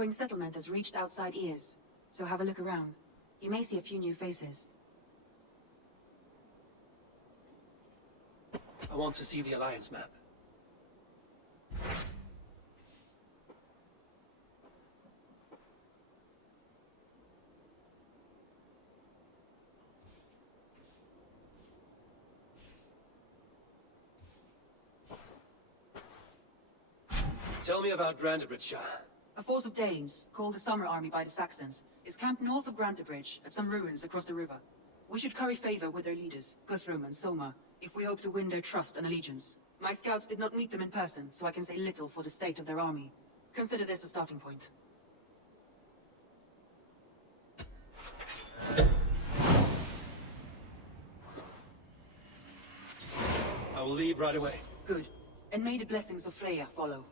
growing settlement has reached outside ears, so have a look around. You may see a few new faces. I want to see the Alliance map. Tell me about Grantebridge. A force of Danes, called the Summer Army by the Saxons, is camped north of Grantebridge at some ruins across the river. We should curry favor with their leaders, Guthrum and Soma, if we hope to win their trust and allegiance. My scouts did not meet them in person, so I can say little for the state of their army. Consider this a starting point. I will leave right away. Good. And may the blessings of Freya follow.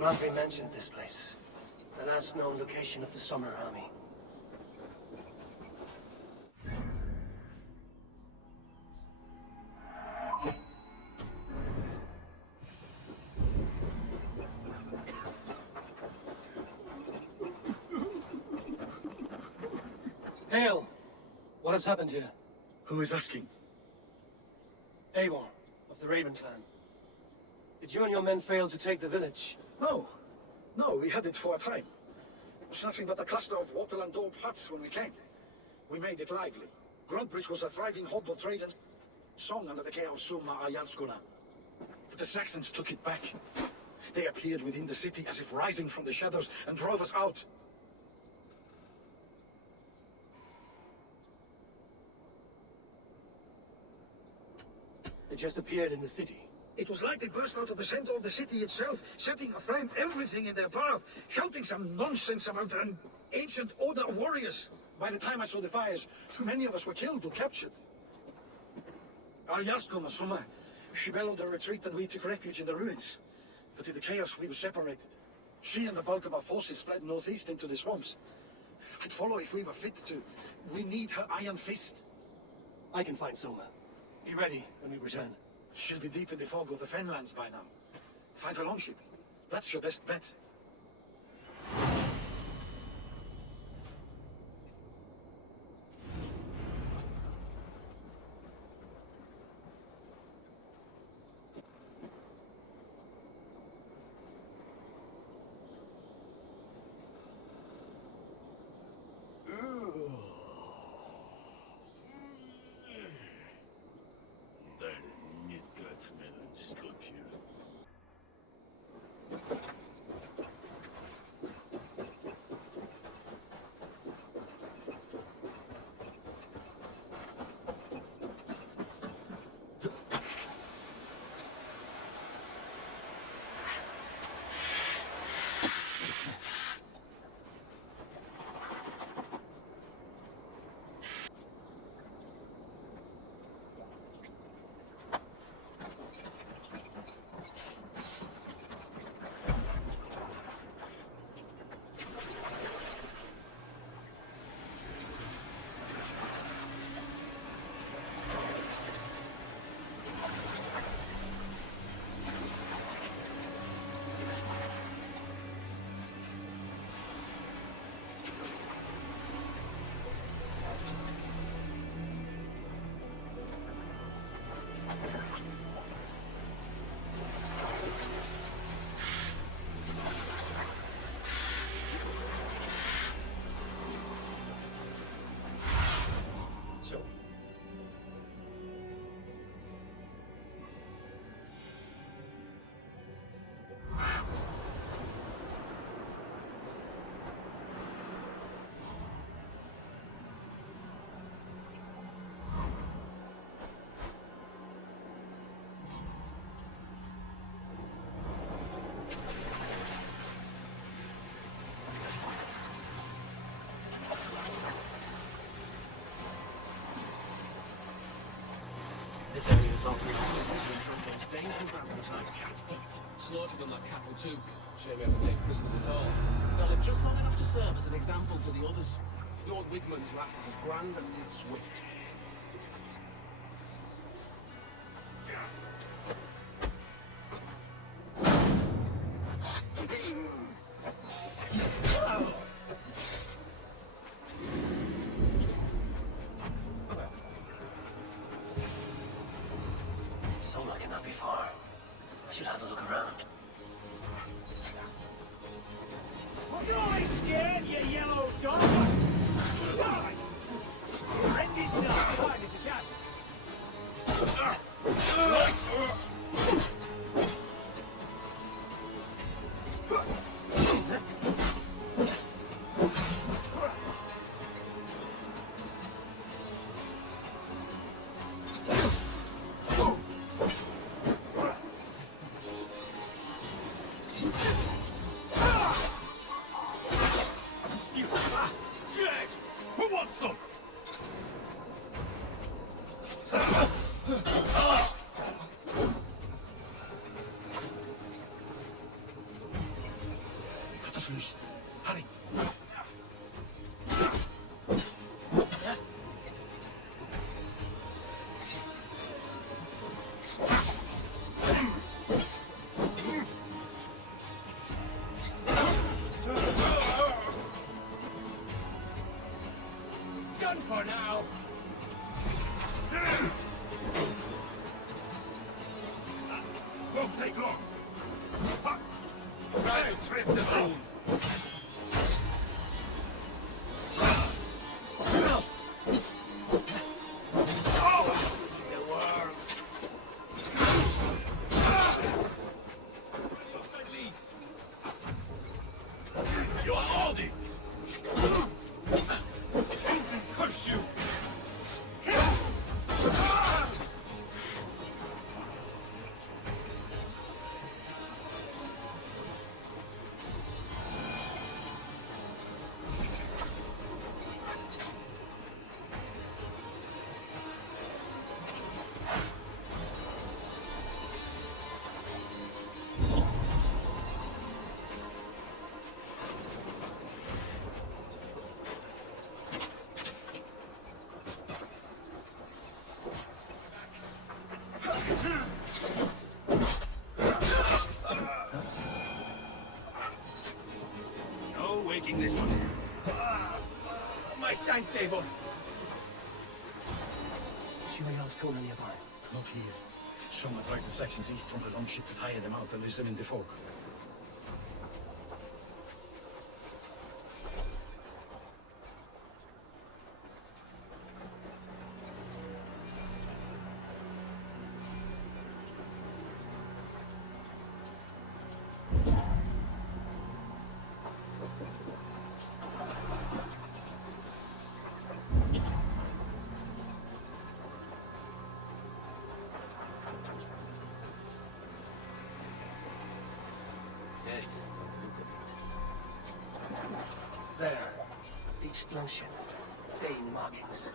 Randvi mentioned this place. The last known location of the Summer Army. Hail! What has happened here? Who is asking? Eivor, of the Raven clan. Did you and your men fail to take the village? No. No, we had it for a time. It was nothing but a cluster of wattle and daub huts when we came. We made it lively. Grantebridge was a thriving hub of trade and song under the care of Suma Ajanskuna. But the Saxons took it back. They appeared within the city as if rising from the shadows and drove us out. They just appeared in the city. It was like they burst out of the center of the city itself, setting aflame everything in their path, shouting some nonsense about an ancient order of warriors. By the time I saw the fires, too many of us were killed or captured. Our Yaskoma, Suma, she bellowed a retreat and we took refuge in the ruins. But in the chaos we were separated. She and the bulk of our forces fled northeast into the swamps. I'd follow if we were fit to. We need her iron fist. I can find Soma. Be ready when we return. She'll be deep in the fog of the Fenlands by now. Find her longship. That's your best bet. those Danes were branded like cattle. Slaughtered them like cattle too. Shame we have to take prisoners at all. They'll live just long enough to serve as an example to the others. Lord Wigmund's wrath is as grand as it is swift. Soma cannot be far. I should have a look around. Don't be scared, you yellow dog! Die! End this now, hide if you can. You dead! Who wants some? Cut us loose. Hurry. Done for now! Won't take long. Try to trip the wound. The worms. You are holding. Curse you. No waking this one. My sign saver! Sure y'all's cool nearby. Not here. Someone dragged the Saxons east from the longship to tire them out and lose them in the fog. Dead. Look at it. There. Beached longship. Dane markings.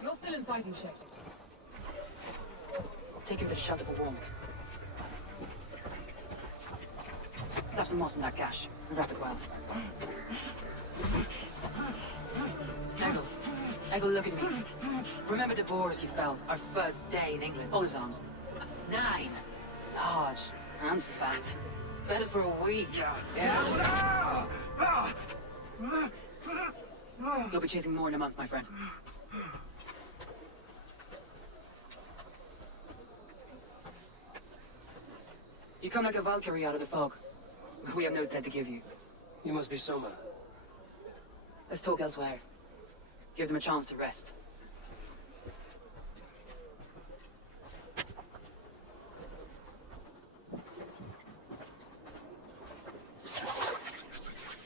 You're still in fighting shape. Take him to the shelter for warmth. Slap some moss in that gash and wrap it well. Eggle, look at me. Remember the Boers you fell our first day in England? All his arms. 9. Large and fat. Fed us for a week. Yeah. You'll be chasing more in a month, my friend. You come like a Valkyrie out of the fog. We have no debt to give you. You must be Soma. Let's talk elsewhere. Give them a chance to rest.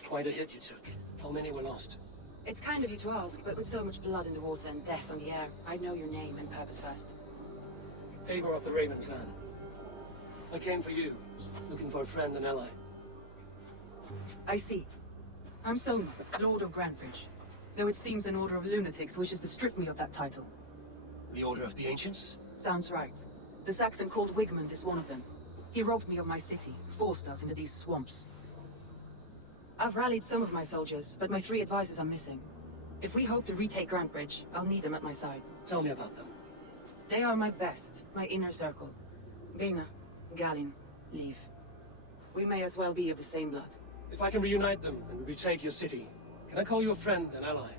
Quite a hit you took. How many were lost? It's kind of you to ask, but with so much blood in the water and death on the air, I'd know your name and purpose first. Eivor of the Raven clan. I came for you, looking for a friend and ally. I see. I'm Soma, Lord of Grantebridge. Though it seems an order of lunatics wishes to strip me of that title. The Order of the Ancients? Sounds right. The Saxon called Wigmund is one of them. He robbed me of my city, forced us into these swamps. I've rallied some of my soldiers, but my 3 advisors are missing. If we hope to retake Grantebridge, I'll need them at my side. Tell me about them. They are my best, my inner circle. Birna, Galin, Leave. We may as well be of the same blood. If I can reunite them and retake your city, can I call you a friend and ally?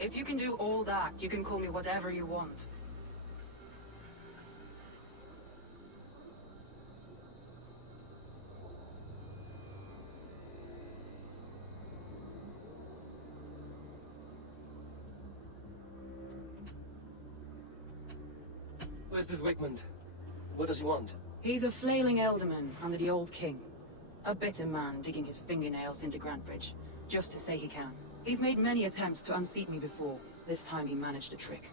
If you can do all that, you can call me whatever you want. Where's this Wigmund? What does he want? He's a flailing elderman under the old king. A bitter man digging his fingernails into Grantebridge, just to say he can. He's made many attempts to unseat me before. This time he managed a trick.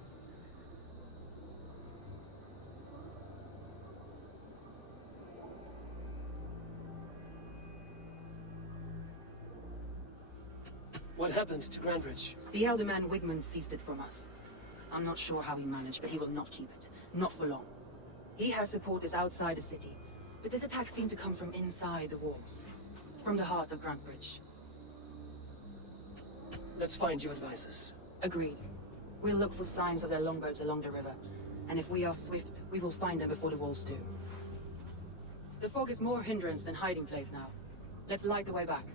What happened to Grantebridge? The elderman Wigmund seized it from us. I'm not sure how he managed, but he will not keep it. Not for long. He has supporters outside the city, but this attack seemed to come from inside the walls. From the heart of Grantebridge. Let's find your advisors. Agreed. We'll look for signs of their longboats along the river. And if we are swift, we will find them before the walls do. The fog is more hindrance than hiding place now. Let's light the way back.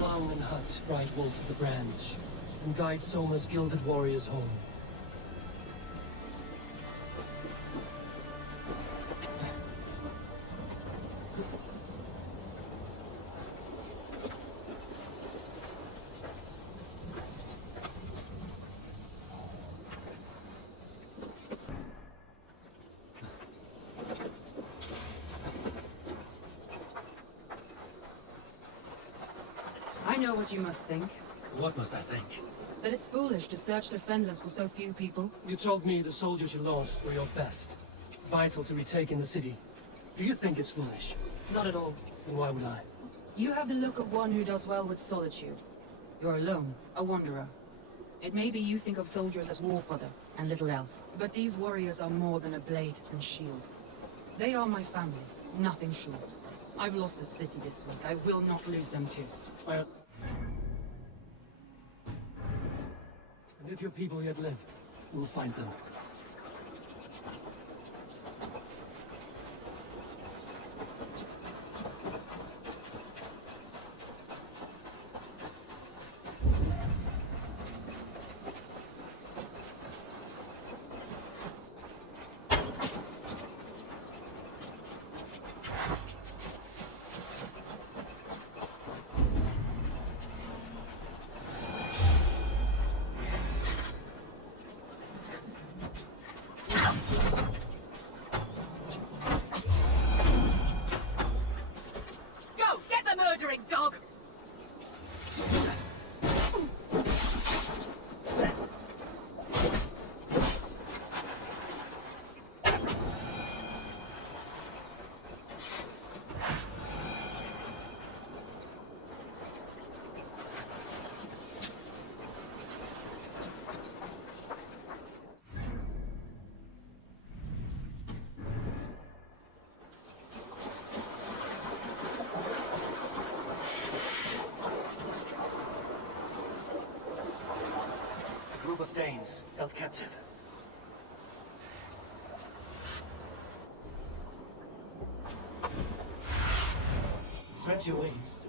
Long and Hut, Bright Wolf of the Branch, and guide Soma's gilded warriors home. I know what you must think. What must I think? That it's foolish to search the Fenlands for so few people. You told me the soldiers you lost were your best. Vital to retaking the city. Do you think it's foolish? Not at all. Then why would I? You have the look of one who does well with solitude. You're alone, a wanderer. It may be you think of soldiers as war fodder, and little else. But these warriors are more than a blade and shield. They are my family, nothing short. I've lost a city this week. I will not lose them too. And if your people yet live, we'll find them. group of Danes held captive. Spread your wings.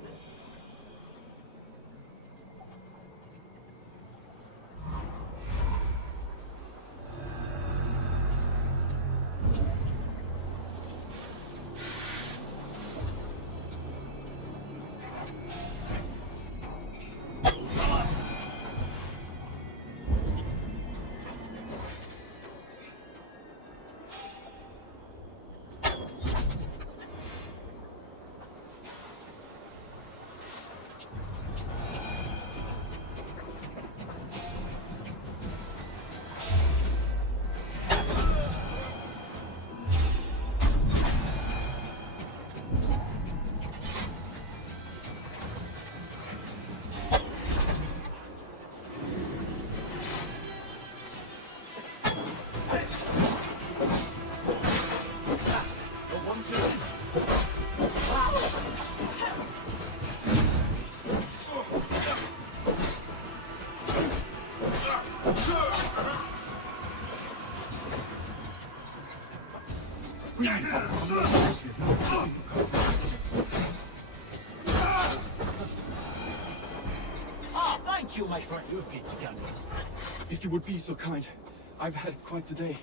Ah, thank you, my friend. You've been generous. If you would be so kind. I've had quite the day.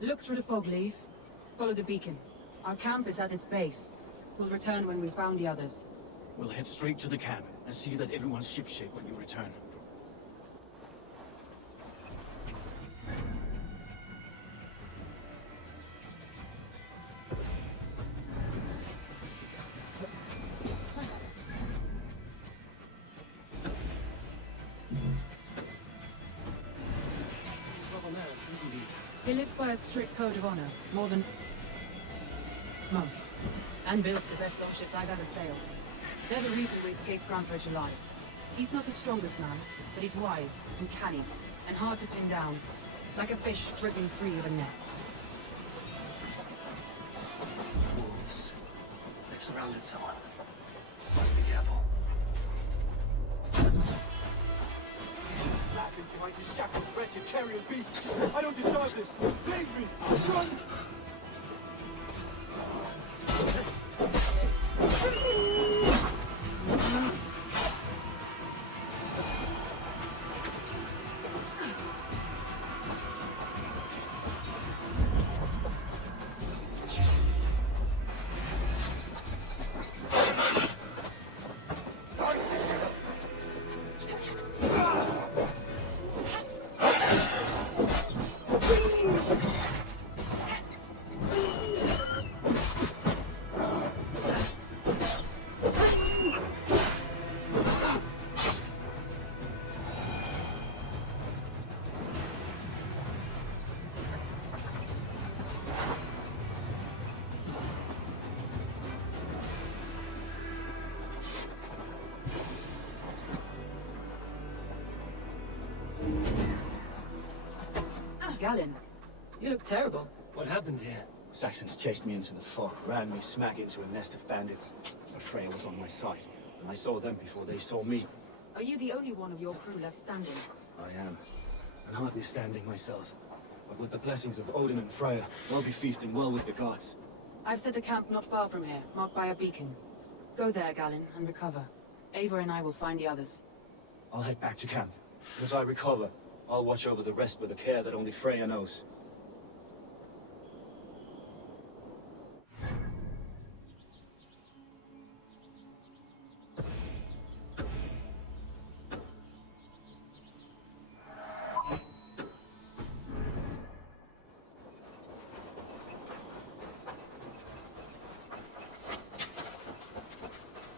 Look through the fog, Leave. Follow the beacon. Our camp is at its base. We'll return when we've found the others. We'll head straight to the camp and see that everyone's shipshape when you return. He lives by a strict code of honor, more than most, and builds the best longships I've ever sailed. They're the reason we escaped Grantbridge alive. He's not the strongest man, but he's wise and canny, and hard to pin down, like a fish wriggling free of a net. Wolves. They've surrounded someone. Must be careful. Back into my shackled, wretched carrion beast. I don't deserve this. Leave me. Run. Galen, you look terrible. What happened here? Saxons chased me into the fog, ran me smack into a nest of bandits. But Freya was on my side, and I saw them before they saw me. Are you the only one of your crew left standing? I am. And hardly standing myself. But with the blessings of Odin and Freya, I'll be feasting well with the gods. I've set a camp not far from here, marked by a beacon. Go there, Galen, and recover. Eivor and I will find the others. I'll head back to camp. As I recover, I'll watch over the rest with a care that only Freya knows.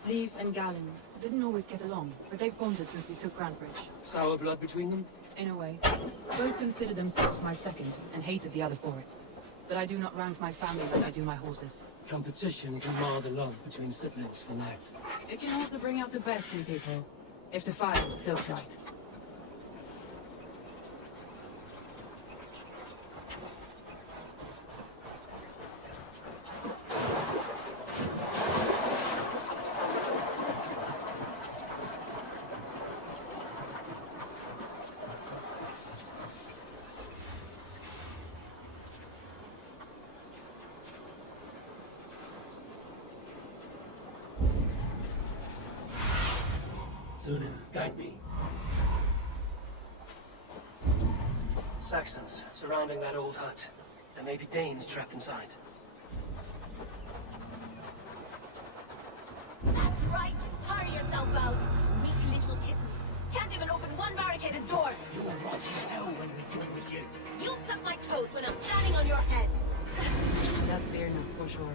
Leave and Galen didn't always get along, but they've bonded since we took Grantbridge. Sour blood between them? In a way. Both consider themselves my second, and hated the other for it. But I do not rank my family like I do my horses. Competition can mar the love between siblings for life. It can also bring out the best in people, if the fire is still right. Thunin, guide me. Saxons surrounding that old hut. There may be Danes trapped inside. That's right! Tire yourself out! Weak little kittens! Can't even open one barricaded door! You'll rot in hell when we're done with you. You'll suck my toes when I'm standing on your head! That's Birna, for sure.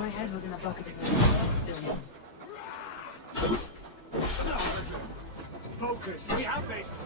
My head was in a bucket of water, still no. Focus, we have this!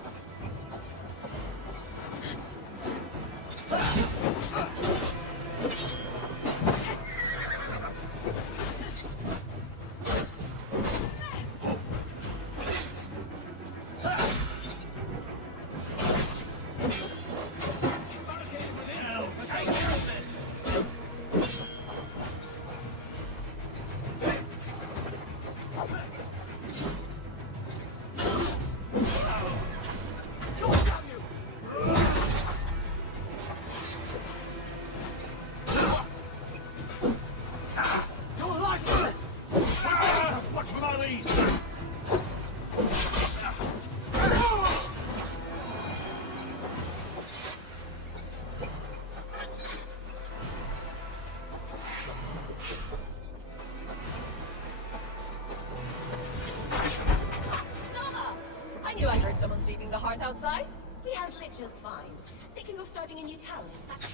I heard someone sweeping the hearth outside. We handle it just fine. Thinking of starting a new town, in fact.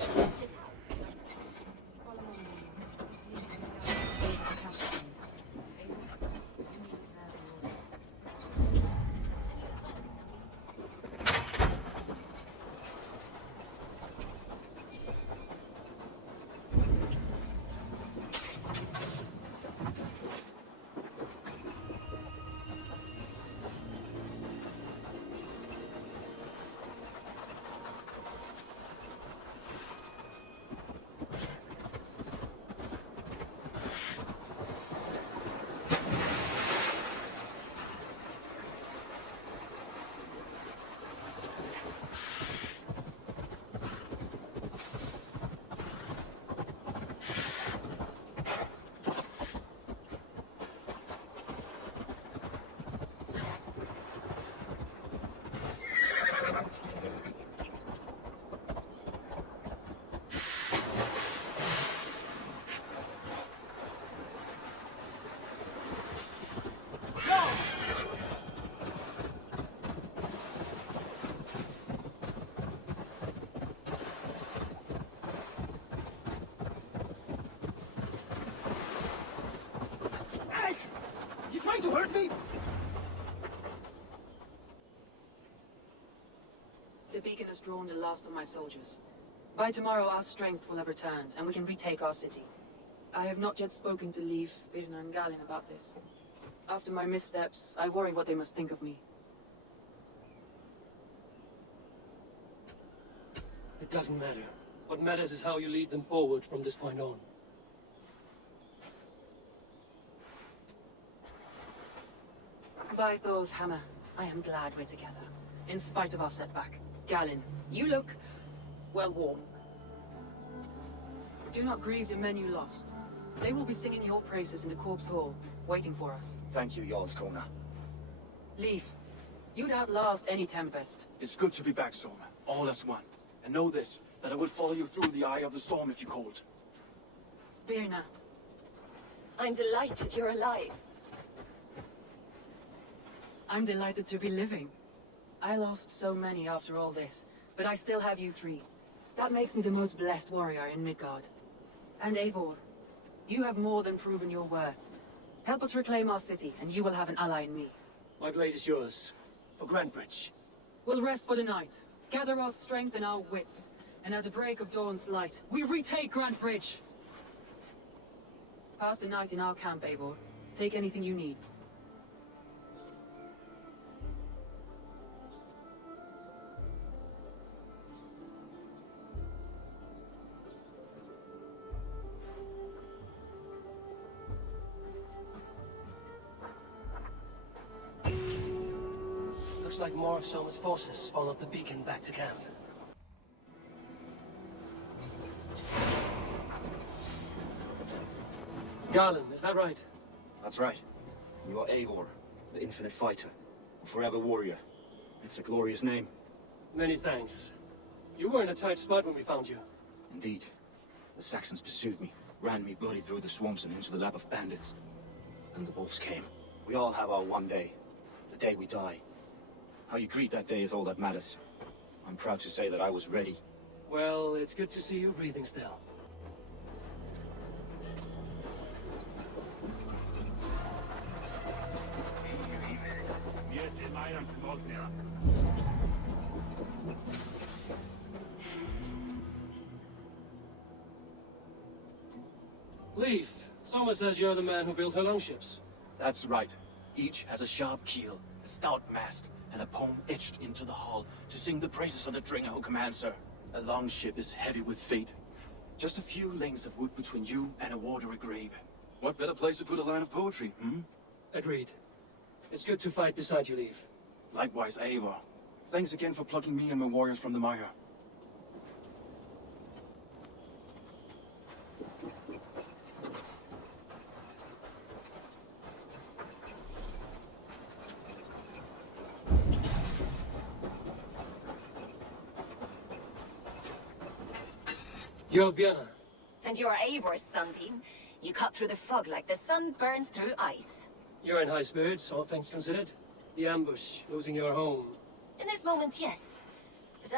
Trying to hurt me? The beacon has drawn the last of my soldiers. By tomorrow, our strength will have returned, and we can retake our city. I have not yet spoken to Leif, Birna, and Galin about this. After my missteps, I worry what they must think of me. It doesn't matter. What matters is how you lead them forward from this point on. By Thor's hammer, I am glad we're together, in spite of our setback. Galin, you look, well, warm. Do not grieve the men you lost. They will be singing your praises in the corpse hall, waiting for us. Thank you, Jarlskona. Leif, you'd outlast any tempest. It's good to be back, Soma, all as one. And know this, that I will follow you through the eye of the storm if you called. Birna, I'm delighted you're alive. I'm delighted to be living. I lost so many after all this, but I still have you three. That makes me the most blessed warrior in Midgard. And Eivor, you have more than proven your worth. Help us reclaim our city, and you will have an ally in me. My blade is yours. For Grantbridge. We'll rest for the night, gather our strength and our wits, and at the break of dawn's light, we retake Grantbridge! Pass the night in our camp, Eivor. Take anything you need. Looks like more of Soma's forces followed the beacon back to camp. Garland, is that right? That's right. You are Eivor, the infinite fighter, a forever warrior. It's a glorious name. Many thanks. You were in a tight spot when we found you. Indeed. The Saxons pursued me, ran me bloody through the swamps and into the lap of bandits. Then the wolves came. We all have our one day. The day we die. How you greet that day is all that matters. I'm proud to say that I was ready. Well, it's good to see you breathing still. Leaf, Soma says you're the man who built her longships. That's right. Each has a sharp keel, a stout mast, and a poem etched into the hull to sing the praises of the dringer who commands her. A longship is heavy with fate. Just a few lengths of wood between you and a watery grave. What better place to put a line of poetry, hmm? Agreed. It's good to fight beside you, Leaf. Likewise, Eivor. Thanks again for plucking me and my warriors from the mire. You're Björn. And you're Eivor's sunbeam. You cut through the fog like the sun burns through ice. You're in high spirits, all things considered. The ambush, losing your home. In this moment, yes. But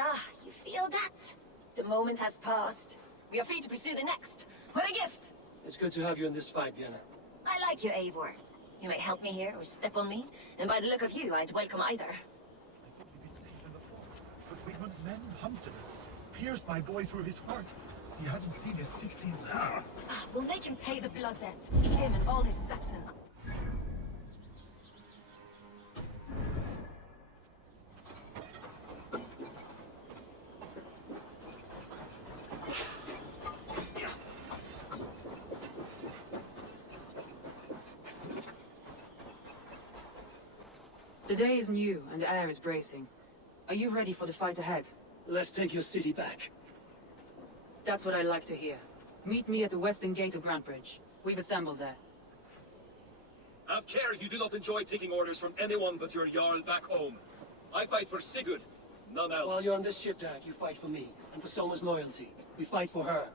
you feel that? The moment has passed. We are free to pursue the next. What a gift! It's good to have you in this fight, Björn. I like you, Eivor. You may help me here or step on me, and by the look of you, I'd welcome either. I thought we'd be safe in the fort, but Wigmund's men hunted us, pierced my boy through his heart. He hadn't seen his 16th son. We'll make him pay the blood debt. Him and all his Saxon. The day is new and the air is bracing. Are you ready for the fight ahead? Let's take your city back. That's what I like to hear. Meet me at the western gate of Grantebridge. We've assembled there. Have care you do not enjoy taking orders from anyone but your Jarl back home. I fight for Sigurd, none else. While you're on this ship, Dag, you fight for me, and for Soma's loyalty. We fight for her.